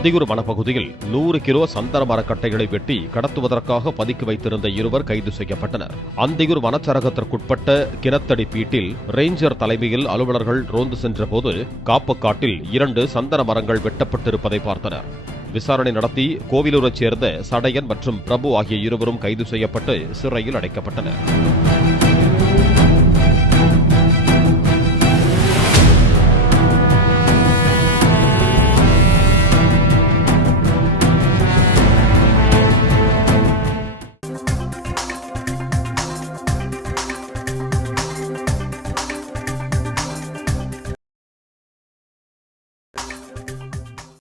அந்தியூர் வனப்பகுதியில் 100 கிலோ சந்தன மரக்கட்டைகளை வெட்டி கடத்துவதற்காக பதுக்கி வைத்திருந்த இருவர் கைது செய்யப்பட்டனர். அந்தியூர் வனச்சரகத்திற்குட்பட்ட கிணத்தடி பீட்டில் ரேஞ்சர் தலைமையில் அலுவலர்கள் ரோந்து சென்றபோது காப்புக்காட்டில் 2 சந்தன மரங்கள் வெட்டப்பட்டிருப்பதை பார்த்தனர். விசாரணை நடத்தி கோவிலூரைச் சேர்ந்த சடையன் மற்றும் பிரபு ஆகிய இருவரும் கைது செய்யப்பட்டு சிறையில் அடைக்கப்பட்டனர்.